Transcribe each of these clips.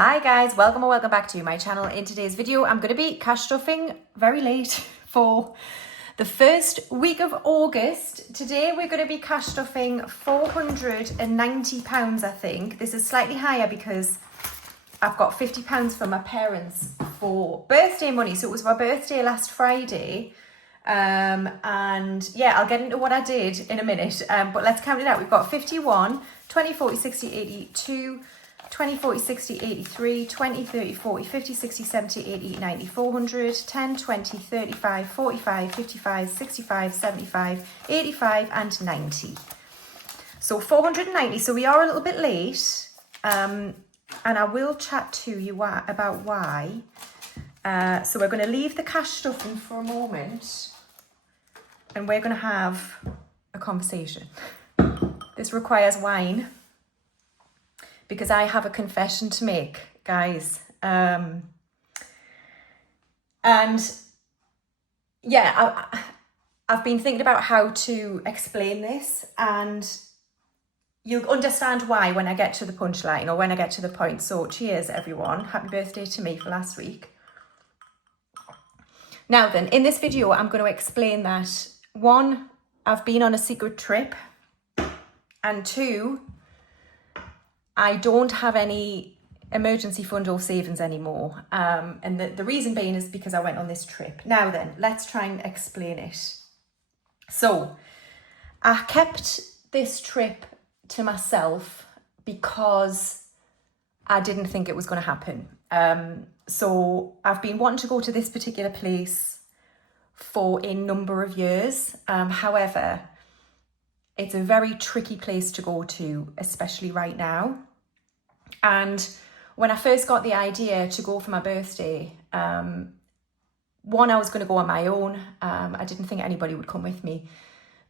Hi guys, welcome or welcome back to my channel. In today's video, I'm going to be cash stuffing very late for the first week of August. Today we're going to be cash stuffing £490, I think. This is slightly higher because I've got £50 from my parents for birthday money. So it was my birthday last Friday. And yeah, I'll get into what I did in a minute. But let's count it out. We've got 51, 20, 40, 60, 82, 20, 40, 60, 83, 20, 30, 40, 50, 60, 70, 80, 90, 400, 10, 20, 35, 45, 55, 65, 75, 85 and 90. So 490. So we are a little bit late. And I will chat to you about why. So we're going to leave the cash stuffing for a moment. And we're going to have a conversation. This requires wine. Because I have a confession to make, guys. And yeah, I've been thinking about how to explain this, and you'll understand why when I get to the punchline or when I get to the point. So cheers, everyone. Happy birthday to me for last week. Now then, in this video, I'm going to explain that, one, I've been on a secret trip, and two, I don't have any emergency fund or savings anymore. And the reason being is because I went on this trip. Now then, let's try and explain it. So I kept this trip to myself because I didn't think it was going to happen. So I've been wanting to go to this particular place for a number of years. However, it's a very tricky place to go to, especially right now. And when I first got the idea to go for my birthday, one, I was going to go on my own. I didn't think anybody would come with me.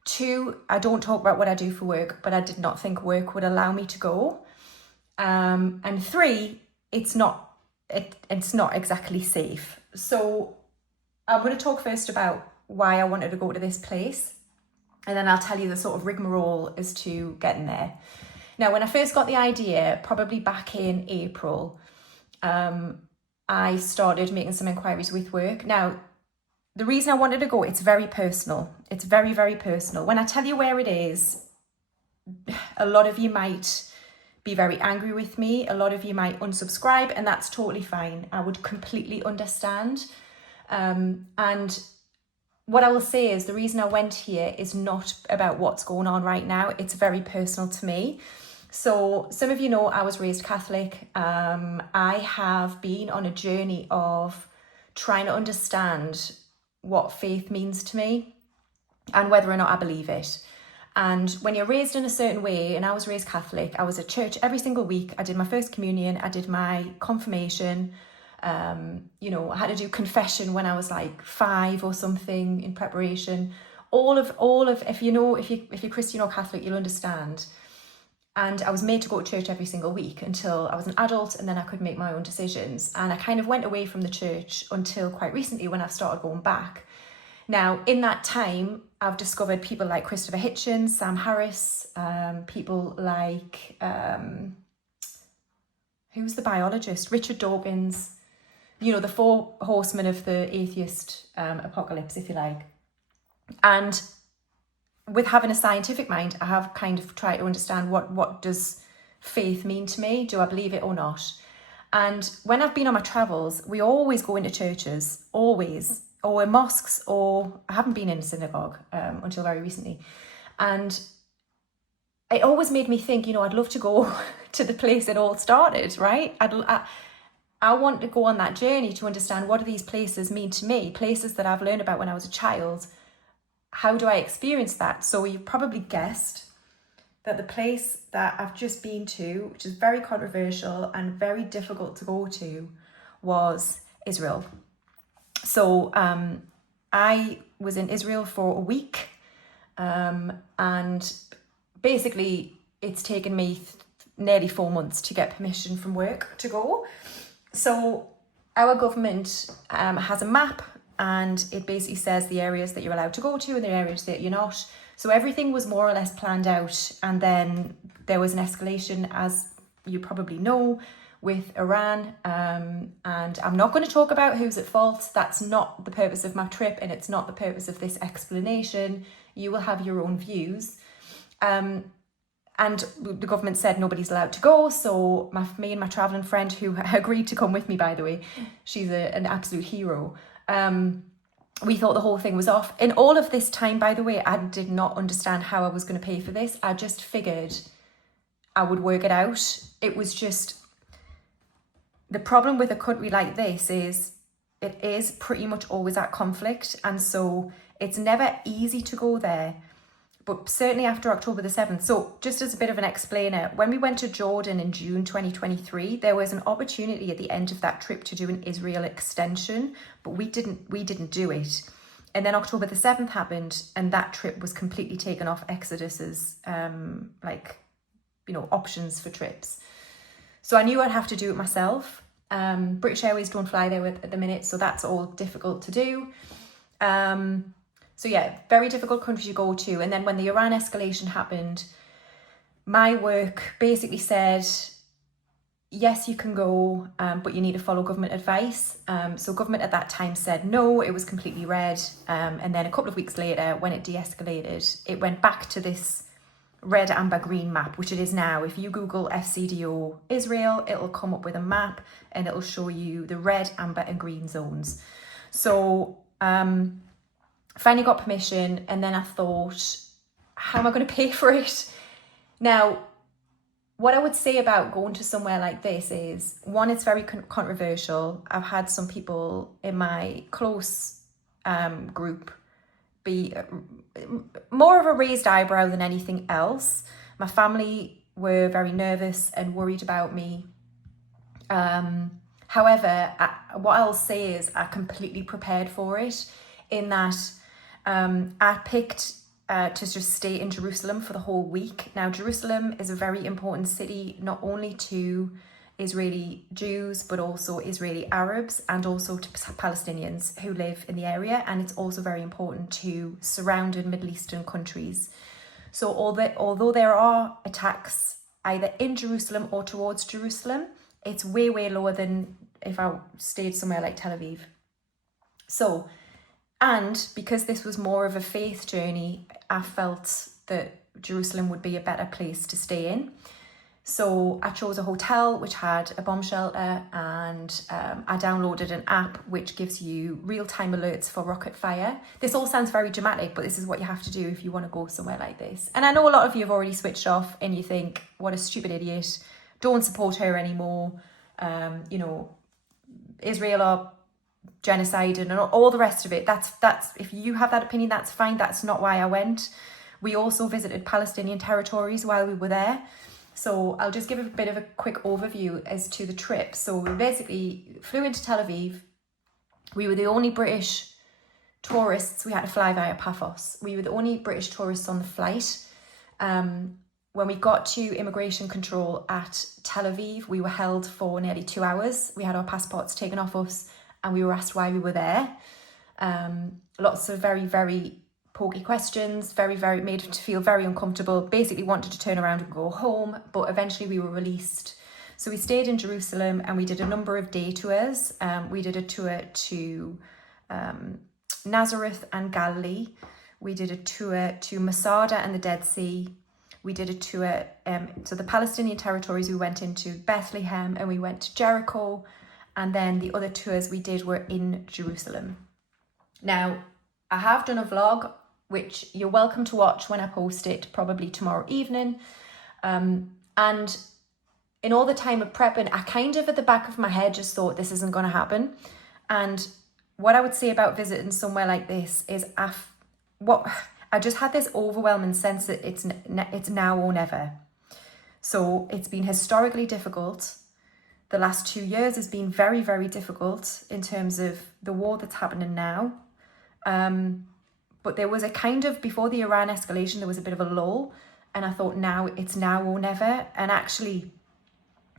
Two, I don't talk about what I do for work, but I did not think work would allow me to go. And three, it's not exactly safe. So I'm going to talk first about why I wanted to go to this place. And then I'll tell you the sort of rigmarole as to getting there. Now, when I first got the idea, probably back in April, I started making some inquiries with work. Now, the reason I wanted to go, it's very personal. It's very, very personal. When I tell you where it is, a lot of you might be very angry with me. A lot of you might unsubscribe, and that's totally fine. I would completely understand. And what I will say is the reason I went here is not about what's going on right now. It's very personal to me. So some of you know I was raised Catholic. I have been on a journey of trying to understand what faith means to me and whether or not I believe it. And when you're raised in a certain way, and I was raised Catholic, I was at church every single week. I did my first communion, I did my confirmation. I had to do confession when I was like 5 or something in preparation. All of if you're Christian or Catholic, you'll understand. And I was made to go to church every single week until I was an adult, and then I could make my own decisions. And I kind of went away from the church until quite recently when I've started going back. Now, in that time, I've discovered people like Christopher Hitchens, Sam Harris, people like, who's the biologist? Richard Dawkins, the 4 horsemen of the atheist apocalypse, if you like. And with having a scientific mind, I have kind of tried to understand what does faith mean to me? Do I believe it or not? And when I've been on my travels, we always go into churches, always, or in mosques, or I haven't been in a synagogue until very recently. And it always made me think, I'd love to go to the place it all started, right? I want to go on that journey to understand what do these places mean to me, places that I've learned about when I was a child. How do I experience that? So you probably guessed that the place that I've just been to, which is very controversial and very difficult to go to, was Israel. So I was in Israel for a week, and basically it's taken me nearly 4 months to get permission from work to go. So our government has a map, and it basically says the areas that you're allowed to go to and the areas that you're not. So everything was more or less planned out, and then there was an escalation, as you probably know, with Iran, and I'm not going to talk about who's at fault. That's not the purpose of my trip, and it's not the purpose of this explanation. You will have your own views. And the government said nobody's allowed to go, so me and my travelling friend, who agreed to come with me, by the way, she's an absolute hero, we thought the whole thing was off. In all of this time, by the way, I did not understand how I was going to pay for this. I just figured I would work it out. It was just... The problem with a country like this is it is pretty much always at conflict, and so it's never easy to go there, but certainly after October the 7th. So just as a bit of an explainer, when we went to Jordan in June 2023, there was an opportunity at the end of that trip to do an Israel extension, but we didn't do it. And then October the 7th happened, and that trip was completely taken off Exodus's options for trips. So I knew I'd have to do it myself. British Airways don't fly there at the minute, so that's all difficult to do. So yeah, very difficult country to go to. And then when the Iran escalation happened, my work basically said, yes, you can go, but you need to follow government advice. So government at that time said no, it was completely red. And then a couple of weeks later, when it de-escalated, it went back to this red, amber, green map, which it is now. If you Google FCDO Israel, it'll come up with a map and it'll show you the red, amber and green zones. So finally got permission, and then I thought, how am I going to pay for it? Now, what I would say about going to somewhere like this is, one, it's very controversial. I've had some people in my close group be more of a raised eyebrow than anything else. My family were very nervous and worried about me. However, what I'll say is I completely prepared for it, in that I picked to just stay in Jerusalem for the whole week. Now, Jerusalem is a very important city, not only to Israeli Jews, but also Israeli Arabs and also to Palestinians who live in the area. And it's also very important to surrounded Middle Eastern countries. So although there are attacks either in Jerusalem or towards Jerusalem, it's way, way lower than if I stayed somewhere like Tel Aviv. So, and because this was more of a faith journey, I felt that Jerusalem would be a better place to stay in. So I chose a hotel which had a bomb shelter, and I downloaded an app which gives you real-time alerts for rocket fire. This all sounds very dramatic, but this is what you have to do if you want to go somewhere like this. And I know a lot of you have already switched off and you think, what a stupid idiot, don't support her anymore. Israel are genocide and all the rest of it. That's if you have that opinion, that's fine. That's not why I went. We also visited Palestinian territories while we were there. So I'll just give a bit of a quick overview as to the trip. So we basically flew into Tel Aviv. We were the only British tourists. We had to fly via Paphos. We were the only British tourists on the flight. When we got to immigration control at Tel Aviv, we were held for nearly 2 hours. We had our passports taken off us and we were asked why we were there. Lots of very, very pokey questions, very, very made to feel very uncomfortable, basically wanted to turn around and go home, but eventually we were released. So we stayed in Jerusalem and we did a number of day tours. We did a tour to Nazareth and Galilee. We did a tour to Masada and the Dead Sea. We did a tour to the Palestinian territories. We went into Bethlehem and we went to Jericho. And then the other tours we did were in Jerusalem. Now, I have done a vlog, which you're welcome to watch when I post it, probably tomorrow evening. And in all the time of prepping, I kind of at the back of my head just thought this isn't going to happen. And what I would say about visiting somewhere like this is I just had this overwhelming sense that it's now or never. So it's been historically difficult. The last 2 years has been very, very difficult in terms of the war that's happening now. But there was a kind of, before the Iran escalation, there was a bit of a lull. And I thought it's now or never. And actually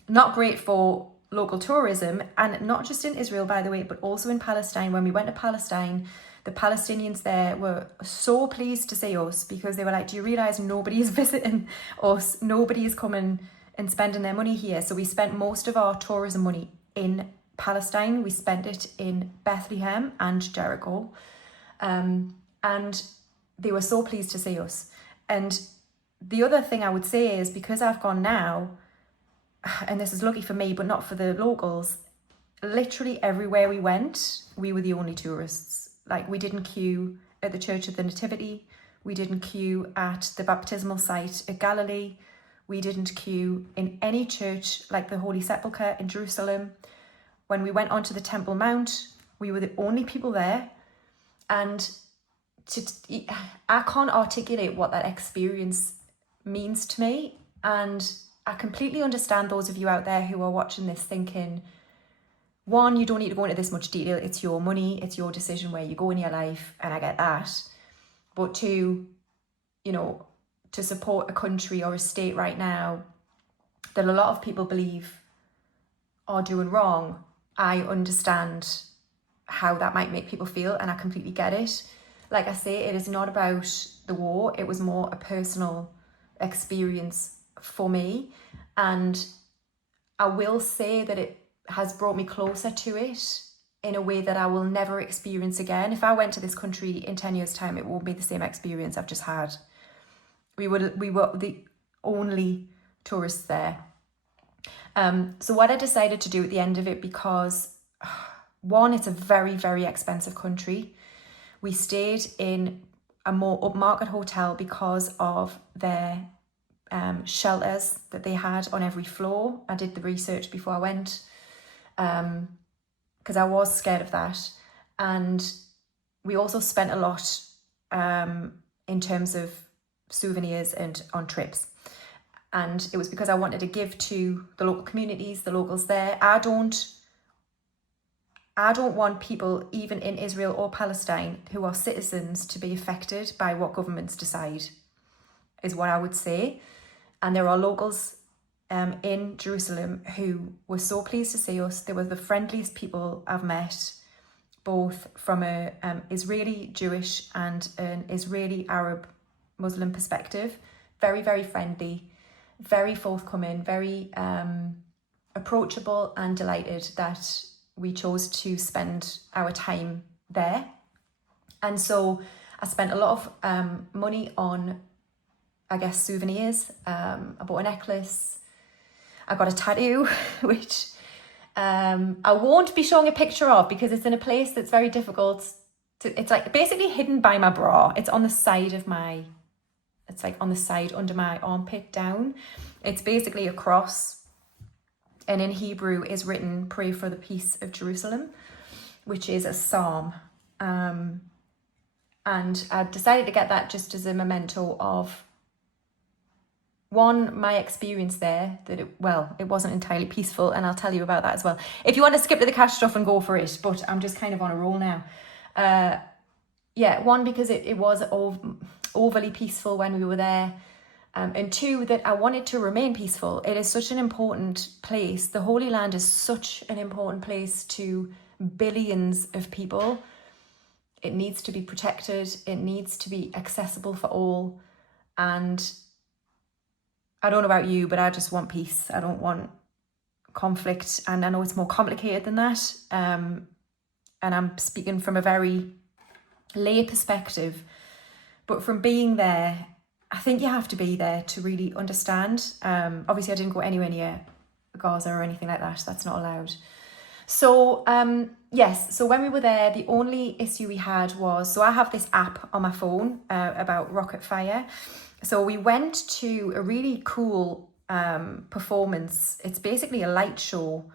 not great for local tourism, and not just in Israel, by the way, but also in Palestine. When we went to Palestine, the Palestinians there were so pleased to see us, because they were like, do you realise nobody is visiting us? Nobody is coming and spending their money here. So we spent most of our tourism money in Palestine. We spent it in Bethlehem and Jericho. And they were so pleased to see us. And the other thing I would say is, because I've gone now, and this is lucky for me, but not for the locals, literally everywhere we went, we were the only tourists. Like, we didn't queue at the Church of the Nativity. We didn't queue at the baptismal site at Galilee. We didn't queue in any church like the Holy Sepulchre in Jerusalem. When we went onto the Temple Mount, we were the only people there. And I can't articulate what that experience means to me. And I completely understand those of you out there who are watching this thinking, one, you don't need to go into this much detail. It's your money. It's your decision where you go in your life. And I get that. But two, you know, to support a country or a state right now that a lot of people believe are doing wrong, I understand how that might make people feel, and I completely get it. Like I say, it is not about the war. It was more a personal experience for me. And I will say that it has brought me closer to it in a way that I will never experience again. If I went to this country in 10 years' time, it won't be the same experience I've just had. We were the only tourists there. So what I decided to do at the end of it, because one, it's a very, very expensive country. We stayed in a more upmarket hotel because of their shelters that they had on every floor. I did the research before I went, because I was scared of that. And we also spent a lot in terms of souvenirs and on trips. And it was because I wanted to give to the local communities, the locals there. I don't want people, even in Israel or Palestine, who are citizens, to be affected by what governments decide, is what I would say. And there are locals in Jerusalem who were so pleased to see us. They were the friendliest people I've met, both from a Israeli Jewish and an Israeli Arab Muslim perspective. Very, very friendly, very forthcoming, very approachable, and delighted that we chose to spend our time there. And so I spent a lot of money on, I guess, souvenirs. I bought a necklace. I got a tattoo, which I won't be showing a picture of because it's in a place that's very difficult to, it's like basically hidden by my bra. It's on the side of my, it's like on the side under my armpit down. It's basically a cross. And in Hebrew is written, "Pray for the peace of Jerusalem," which is a psalm. And I decided to get that just as a memento of, one, my experience there, that it wasn't entirely peaceful, and I'll tell you about that as well. If you want to skip to the cash stuff and go for it, but I'm just kind of on a roll now. One, because it was overly peaceful when we were there. And two, that I wanted to remain peaceful. It is such an important place. The Holy Land is such an important place to billions of people. It needs to be protected. It needs to be accessible for all. And I don't know about you, but I just want peace. I don't want conflict. And I know it's more complicated than that. And I'm speaking from a very lay perspective. But from being there, I think you have to be there to really understand. Obviously, I didn't go anywhere near Gaza or anything like that. That's not allowed. So, yes. So when we were there, the only issue we had was, so I have this app on my phone about rocket fire. So we went to a really cool performance. It's basically a light show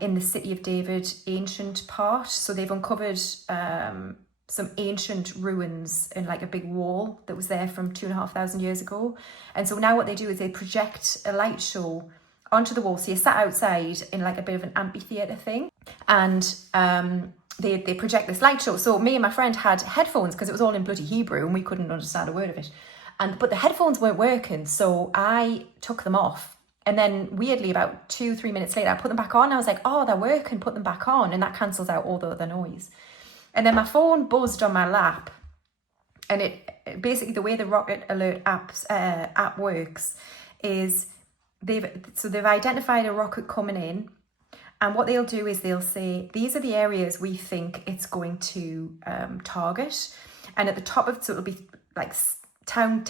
in the City of David ancient part. So they've uncovered some ancient ruins in like a big wall that was there from 2,500 years ago. And so now what they do is they project a light show onto the wall. So you're sat outside in like a bit of an amphitheatre thing. And they project this light show. So me and my friend had headphones because it was all in bloody Hebrew and we couldn't understand a word of it. But the headphones weren't working. So I took them off. And then weirdly, about 2-3 minutes later, I put them back on. I was like, oh, they're working, put them back on. And that cancels out all the other noise. And then my phone buzzed on my lap, and it basically, the way the Rocket Alert app works is they've identified a rocket coming in, and what they'll do is they'll say, these are the areas we think it's going to target. And at the top of, so it'll be like town,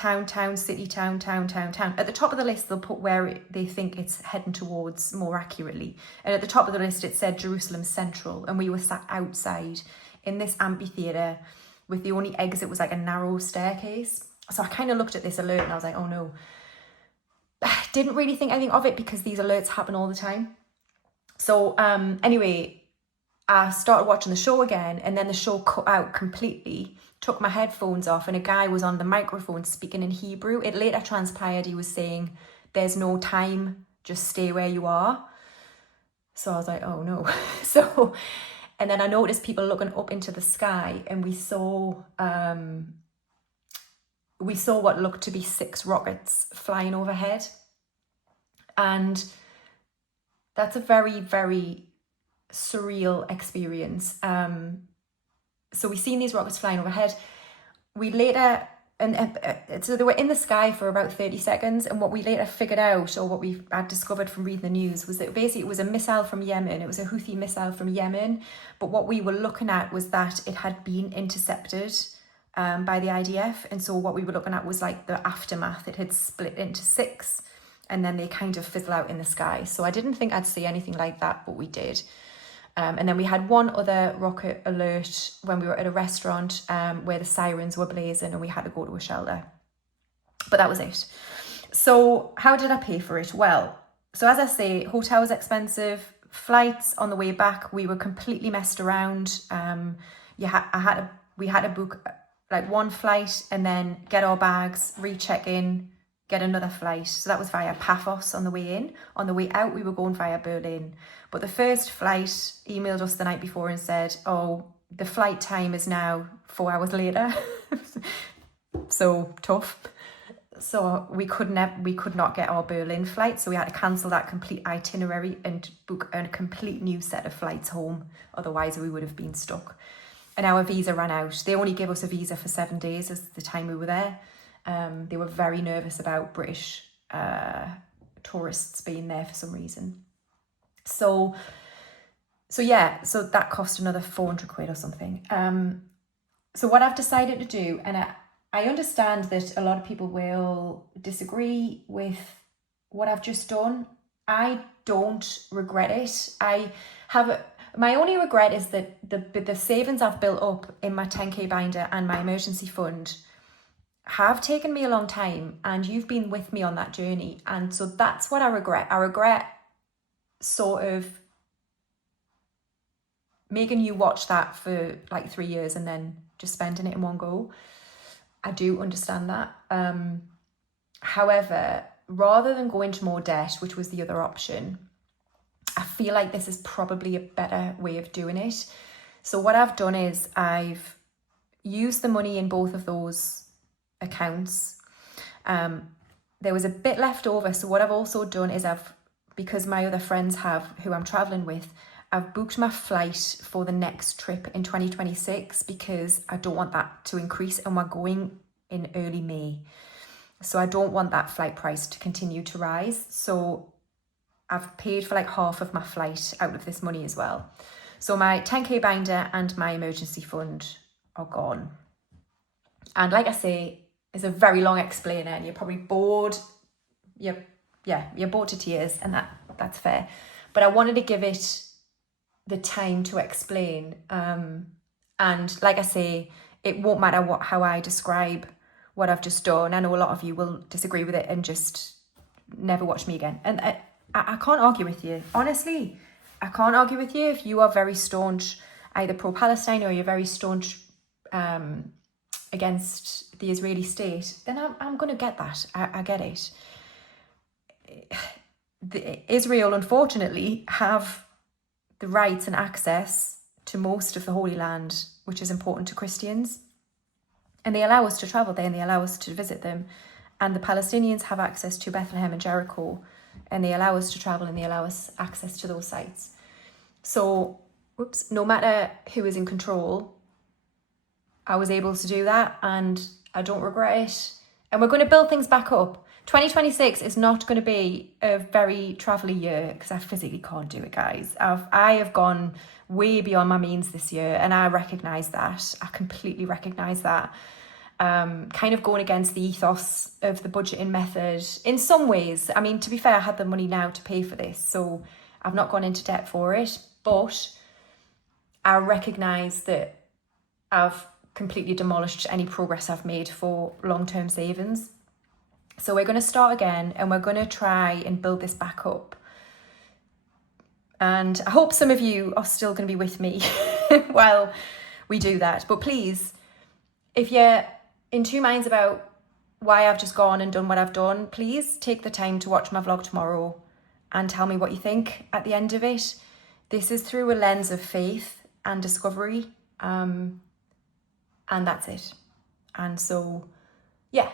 city, town. At the top of the list, they'll put where they think it's heading towards more accurately. And at the top of the list, it said Jerusalem Central. And we were sat outside in this amphitheatre with the only exit was like a narrow staircase. So I kind of looked at this alert and I was like, oh no. Didn't really think anything of it because these alerts happen all the time. So anyway, I started watching the show again, and then the show cut out completely, took my headphones off, and a guy was on the microphone speaking in Hebrew. It later transpired he was saying, there's no time, just stay where you are. So I was like, oh no. And then I noticed people looking up into the sky, and we saw what looked to be 6 rockets flying overhead. And that's a very, very surreal experience. So we seen these rockets flying overhead. We later, so they were in the sky for about 30 seconds. And what we later figured out, or what we had discovered from reading the news, was that basically it was a missile from Yemen. It was a Houthi missile from Yemen. But what we were looking at was that it had been intercepted by the IDF. And so what we were looking at was like the aftermath. It had split into 6. And then they kind of fizzle out in the sky. So I didn't think I'd see anything like that, but we did. And then we had one other rocket alert when we were at a restaurant where the sirens were blazing and we had to go to a shelter. But that was it. So how did I pay for it? Well, so as I say, hotel was expensive. Flights on the way back, we were completely messed around. We had to book like one flight and then get our bags, recheck in, get another flight. So that was via Paphos on the way in. On the way out, we were going via Berlin. But the first flight emailed us the night before and said, oh, the flight time is now 4 hours later. So tough. So we could not get our Berlin flight. So we had to cancel that complete itinerary and book a complete new set of flights home. Otherwise we would have been stuck. And our visa ran out. They only gave us a visa for 7 days as the time we were there. They were very nervous about British tourists being there for some reason. So that cost another 400 quid or something. So what I've decided to do, and I understand that a lot of people will disagree with what I've just done. I don't regret it. My only regret is that the savings I've built up in my 10k binder and my emergency fund have taken me a long time, and you've been with me on that journey. And so that's what I regret. I regret sort of making you watch that for like 3 years and then just spending it in one go. I do understand that. However, rather than go into more debt, which was the other option, I feel like this is probably a better way of doing it. So what I've done is I've used the money in both of those accounts. There was a bit left over. So what I've also done is because my other friends who I'm traveling with, I've booked my flight for the next trip in 2026 because I don't want that to increase, and we're going in early May. So I don't want that flight price to continue to rise. So I've paid for like half of my flight out of this money as well. So my 10k binder and my emergency fund are gone. And like I say, it's a very long explainer and you're probably bored. You're bored to tears, and that's fair. But I wanted to give it the time to explain. And like I say, it won't matter how I describe what I've just done. I know a lot of you will disagree with it and just never watch me again. And I can't argue with you. Honestly, I can't argue with you if you are very staunch, either pro-Palestine or you're very staunch against the Israeli state, then I'm going to get that. I get it. Israel, unfortunately, have the rights and access to most of the Holy Land, which is important to Christians. And they allow us to travel there and they allow us to visit them. And the Palestinians have access to Bethlehem and Jericho, and they allow us to travel and they allow us access to those sites. So, no matter who is in control, I was able to do that and I don't regret it. And we're going to build things back up. 2026 is not going to be a very travelly year because I physically can't do it, guys. I have gone way beyond my means this year, and I recognise that. I completely recognise that. Kind of going against the ethos of the budgeting method in some ways. I mean, to be fair, I had the money now to pay for this, so I've not gone into debt for it, but I recognise that I've completely demolished any progress I've made for long-term savings. So we're going to start again, and we're going to try and build this back up. And I hope some of you are still going to be with me while we do that. But please, if you're in two minds about why I've just gone and done what I've done, please take the time to watch my vlog tomorrow and tell me what you think at the end of it. This is through a lens of faith and discovery, and that's it. And so, yeah,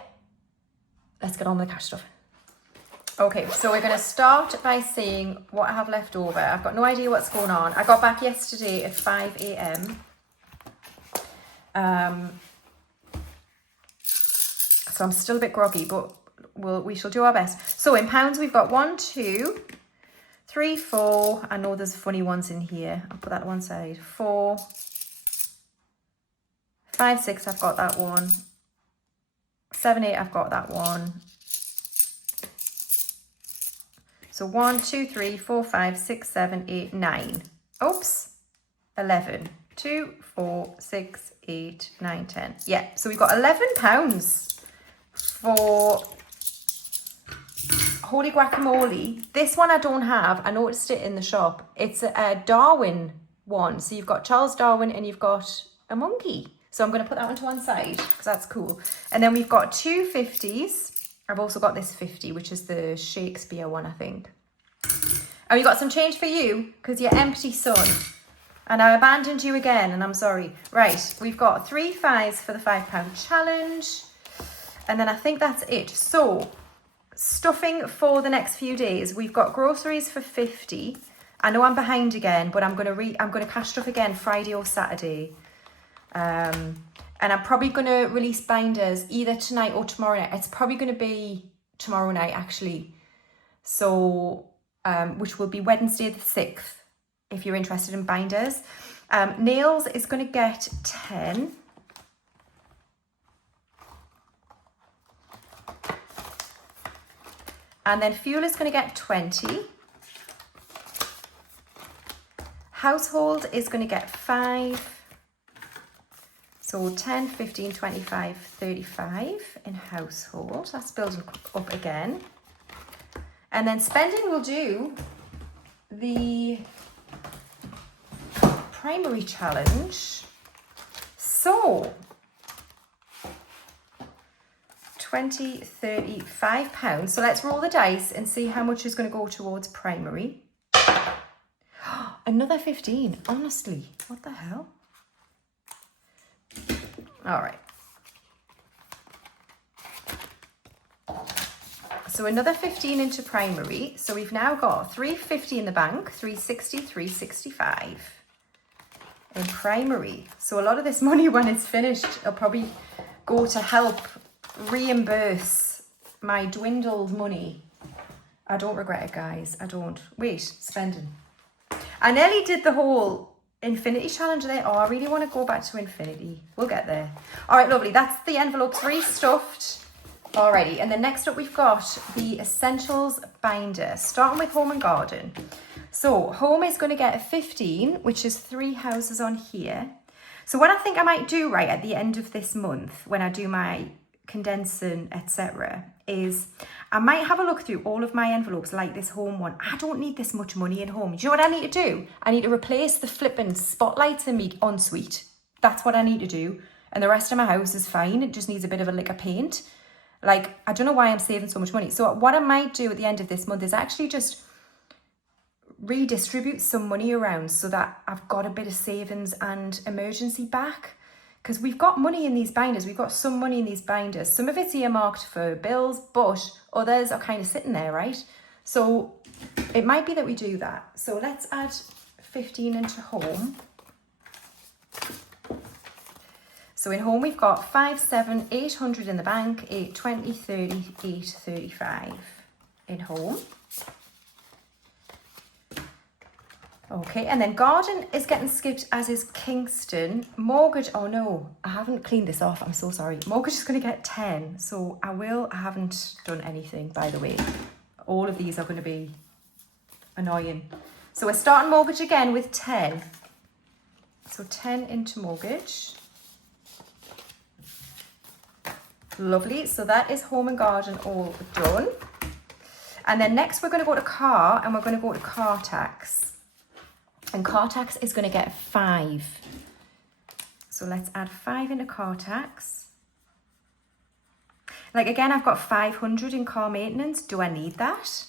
let's get on with the cash stuff. Okay, so we're going to start by seeing what I have left over. I've got no idea what's going on. I got back yesterday at 5 a.m. So I'm still a bit groggy, but we shall do our best. So in pounds, we've got 1, 2, 3, 4. I know there's funny ones in here. I'll put that to one side. 4, 5, 6, I've got that one. 7, 8, I've got that one. So 1, 2, 3, 4, 5, 6, 7, 8, 9. Oops. 11. 2, 4, 6, 8, 9, 10. Yeah, so we've got £11 for holy guacamole. This one I don't have. I noticed it in the shop. It's a Darwin one. So you've got Charles Darwin and you've got a monkey. So I'm going to put that one to one side because that's cool. And then we've got 2 50s. I've also got this 50, which is the Shakespeare one, I think. And we got some change for you because you're empty, son. And I abandoned you again, and I'm sorry. Right, we've got 3 5s for the £5 challenge. And then I think that's it. So, stuffing for the next few days. We've got groceries for 50. I know I'm behind again, but I'm gonna cash stuff again Friday or Saturday. And I'm probably going to release binders either tonight or tomorrow night. It's probably going to be tomorrow night, actually. So, which will be Wednesday the 6th, if you're interested in binders. Nails is going to get 10. And then fuel is going to get 20. Household is going to get 5. So 10, 15, 25, 35 in household. That's building up again. And then spending will do the primary challenge. So 20, 30, £5. So let's roll the dice and see how much is going to go towards primary. Another 15. Honestly, what the hell? All right. So another 15 into primary. So we've now got 350 in the bank, 360, 365 in primary. So a lot of this money, when it's finished, will probably go to help reimburse my dwindled money. I don't regret it, guys. I don't. Wait, spending. I nearly did the whole infinity challenge there. Oh, I really want to go back to infinity. We'll get there. All right, lovely. That's the envelopes restuffed already. And then next up, we've got the essentials binder, starting with home and garden. So home is going to get a 15, which is 3 houses on here. So what I think I might do right at the end of this month, when I do my condensing, etc., is I might have a look through all of my envelopes like this home one. I don't need this much money in home. Do you know what I need to do? I need to replace the flipping spotlights in my ensuite. That's what I need to do. And the rest of my house is fine. It just needs a bit of a lick of paint. Like, I don't know why I'm saving so much money. So what I might do at the end of this month is actually just redistribute some money around so that I've got a bit of savings and emergency back. Because we've got money in these binders. We've got some money in these binders. Some of it's earmarked for bills, but others are kind of sitting there, right? So it might be that we do that. So let's add 15 into home. So So in home, we've got 5, 7, 800 in the bank, 8, 20, 30, 8, 35 in home. Okay, and then garden is getting skipped, as is Kingston. Mortgage, oh no, I haven't cleaned this off. I'm so sorry. Mortgage is going to get 10. So I haven't done anything, by the way. All of these are going to be annoying. So we're starting mortgage again with 10. So 10 into mortgage. Lovely. So that is home and garden all done. And then next we're going to go to car, and we're going to go to car tax. And car tax is going to get 5. So let's add 5 into car tax. Like again, I've got 500 in car maintenance. Do I need that?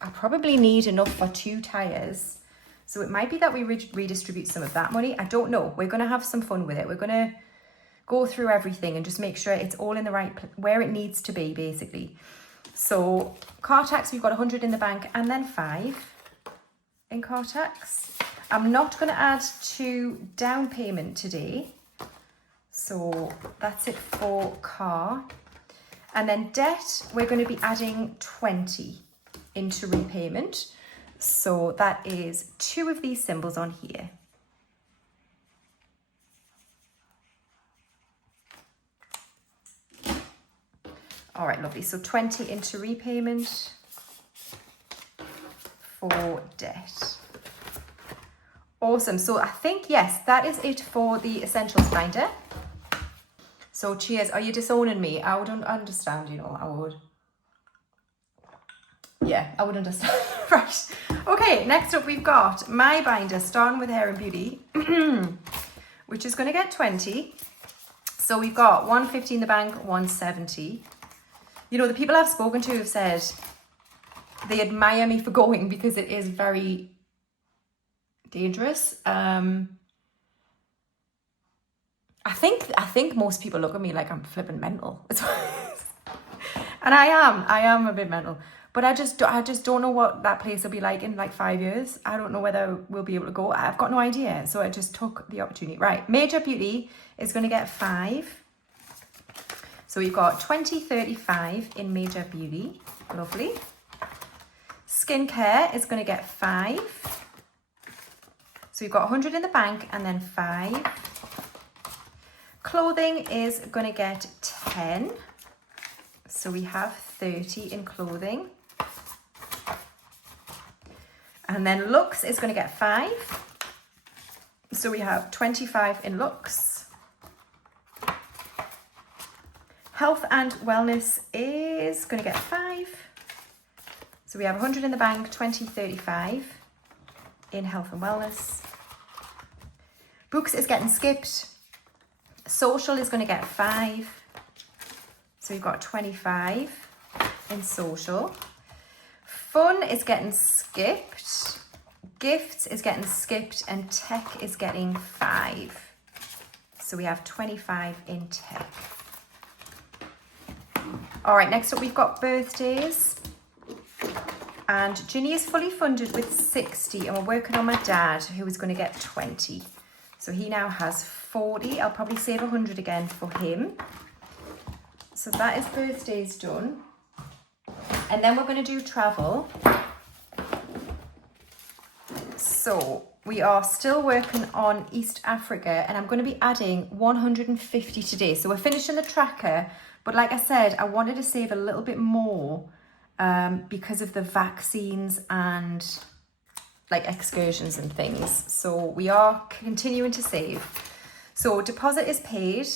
I probably need enough for 2 tyres. So it might be that we redistribute some of that money. I don't know. We're going to have some fun with it. We're going to go through everything and just make sure it's all in the right where it needs to be, basically. So car tax, we've got 100 in the bank and then 5 in car tax. I'm not going to add to down payment today. So that's it for car. And then debt, we're going to be adding 20 into repayment. So that is 2 of these symbols on here. All right, lovely. So 20 into repayment for debt. Awesome. So I think, yes, that is it for the essentials binder. So cheers. Are you disowning me? I would understand, you know, I would. Yeah, I would understand. Right. Okay, next up we've got my binder, starting with Hair and Beauty, which is going to get 20. So we've got 150 in the bank, 170. You know, the people I've spoken to have said they admire me for going because it is very dangerous. I think most people look at me like I'm flipping mental. And I am a bit mental. But I just don't know what that place will be like in like 5 years. I don't know whether we'll be able to go. I've got no idea. So I just took the opportunity. Right, Major Beauty is going to get 5. So we've got 20, 35 in Major Beauty. Lovely. Skincare is going to get 5. So we've got 100 in the bank and then 5. Clothing is going to get 10. So we have 30 in clothing. And then looks is going to get 5. So we have 25 in looks. Health and wellness is going to get 5. So we have 100 in the bank, 20, 35 in health and wellness. Books is getting skipped. Social is going to get 5. So we've got 25 in social. Fun is getting skipped. Gifts is getting skipped, and tech is getting 5. So we have 25 in tech. All right, next up we've got birthdays. And Ginny is fully funded with 60, and we're working on my dad, who is going to get 20. So he now has 40. I'll probably save 100 again for him. So that is birthdays done. And then we're going to do travel. So we are still working on East Africa, and I'm going to be adding 150 today. So we're finishing the tracker, but like I said, I wanted to save a little bit more because of the vaccines and like excursions and things. So we are continuing to save. So deposit is paid.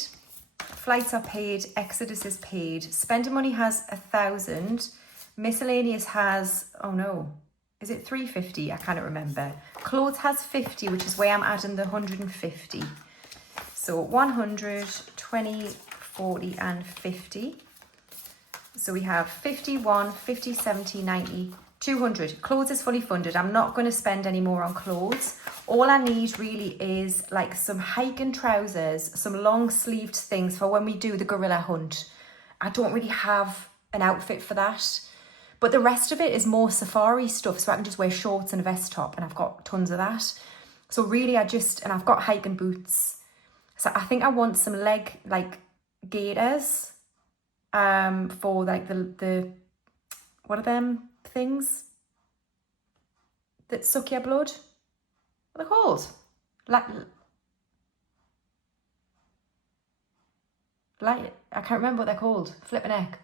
Flights are paid, Exodus is paid, spending money has 1,000, miscellaneous has, oh no, is it 350? I can't remember. Clothes has 50, which is where I'm adding the 150. So 100, 20, 40 and 50. So we have 51, 50, 70, 90, 200. Clothes is fully funded. I'm not going to spend any more on clothes. All I need really is like some hiking trousers, some long sleeved things for when we do the gorilla hunt. I don't really have an outfit for that. But the rest of it is more safari stuff. So I can just wear shorts and a vest top, and I've got tons of that. So really and I've got hiking boots. So I think I want some leg, like gaiters, for like the what are them things that suck your blood? What are they called? Like I can't remember what they're called. Flipping heck.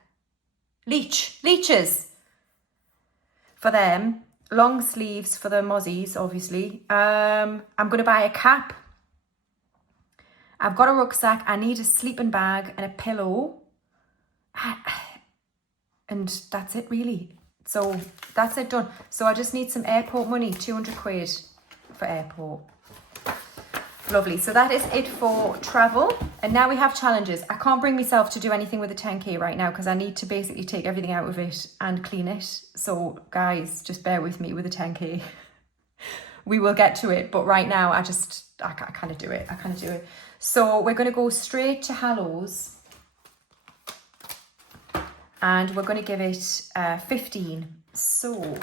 Leeches for them. Long sleeves for the mozzies, obviously. I'm going to buy a cap. I've got a rucksack. I need a sleeping bag and a pillow. And that's it, really. So that's it done. So I just need some airport money, 200 quid for airport. Lovely. So that is it for travel. And now we have challenges. I can't bring myself to do anything with a 10K right now because I need to basically take everything out of it and clean it. So guys, just bear with me with a 10K. We will get to it. But right now, I kind of do it. So we're going to go straight to Hallows. And we're going to give it 15. So,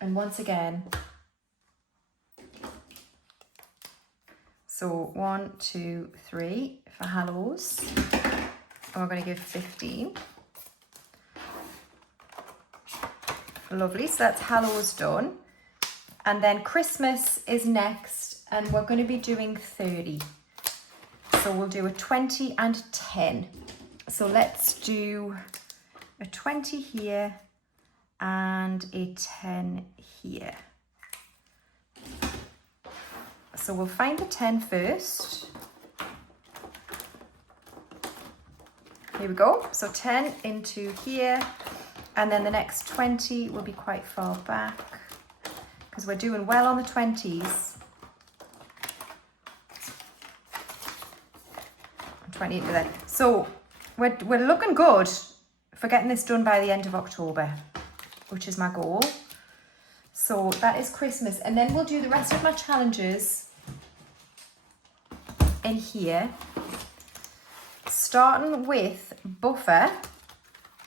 and once again, so 1, 2, 3 for Hallows. And we're going to give 15. Lovely, so that's Hallows done. And then Christmas is next, and we're going to be doing 30. So we'll do a 20 and 10. So let's do a 20 here and a 10 here. So we'll find the 10 first. Here we go. So 10 into here, and then the next 20 will be quite far back because we're doing well on the 20s. 20 into that. So we're looking good for getting this done by the end of October, which is my goal. So that is Christmas. And then we'll do the rest of my challenges in here, starting with buffer,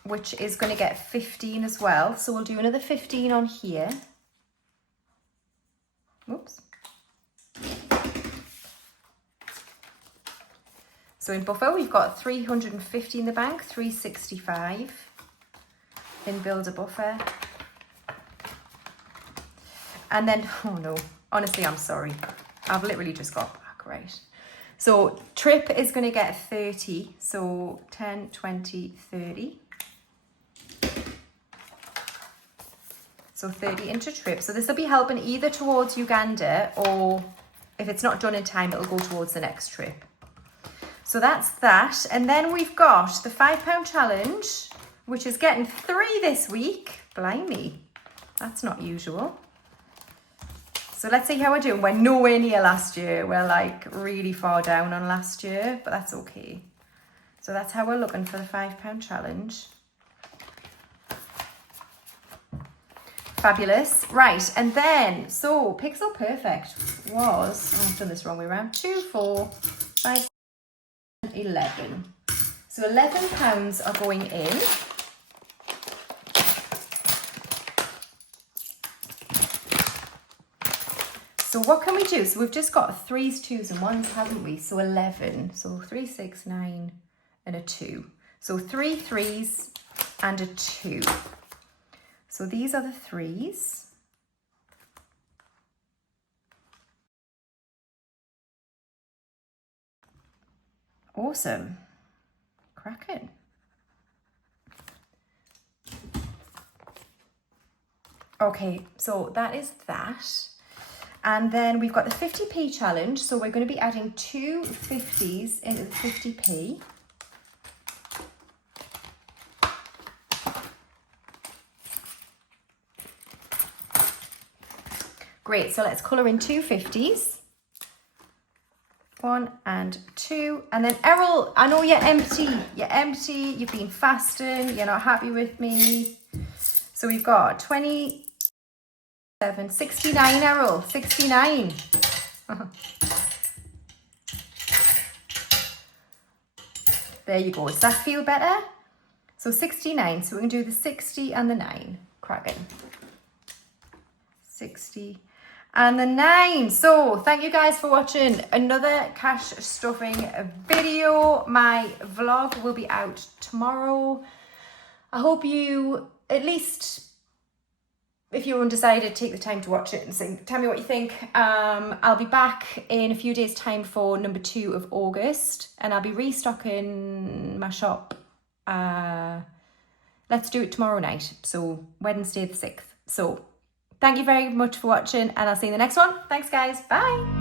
which is going to get 15 as well. So we'll do another 15 on here. Oops. So in buffer, we've got 350 in the bank, 365 in build a buffer. And then, oh no, honestly, I'm sorry. I've literally just got back, right? So trip is going to get 30. So 10, 20, 30. So 30 into trip. So this will be helping either towards Uganda, or if it's not done in time, it'll go towards the next trip. So that's that. And then we've got the £5 challenge, which is getting 3 this week. Blimey, that's not usual. So let's see how we're doing. We're nowhere near last year. We're like really far down on last year, but that's okay. So that's how we're looking for the £5 challenge. Fabulous. Right, and then, so Pixel Perfect was, oh, I've done this wrong way around, 2, 4, 5, 11. So £11 are going in. So what can we do? So we've just got 3s, 2s and 1s, haven't we? So 11. So 3, 6, 9 and a 2. So 3 3s and a 2. So these are the 3s. Awesome. Cracking. Okay, so that is that. And then we've got the 50p challenge. So we're going to be adding 2 50s into the 50p. Great, so let's colour in 2 50s. 1 and 2. And then Errol, I know you're empty. You're empty. You've been fasting. You're not happy with me. So we've got 27, 69, Errol. 69. There you go. Does that feel better? So 69. So we can do the 60 and the 9. Cracking. 60. and the 9. So thank you guys for watching another cash stuffing video. My vlog will be out tomorrow. I hope you, at least if you're undecided, take the time to watch it and tell me what you think. I'll be back in a few days' time for number 2 of August, and I'll be restocking my shop. Let's do it tomorrow night, so Wednesday the 6th. So thank you very much for watching, and I'll see you in the next one. Thanks guys, bye.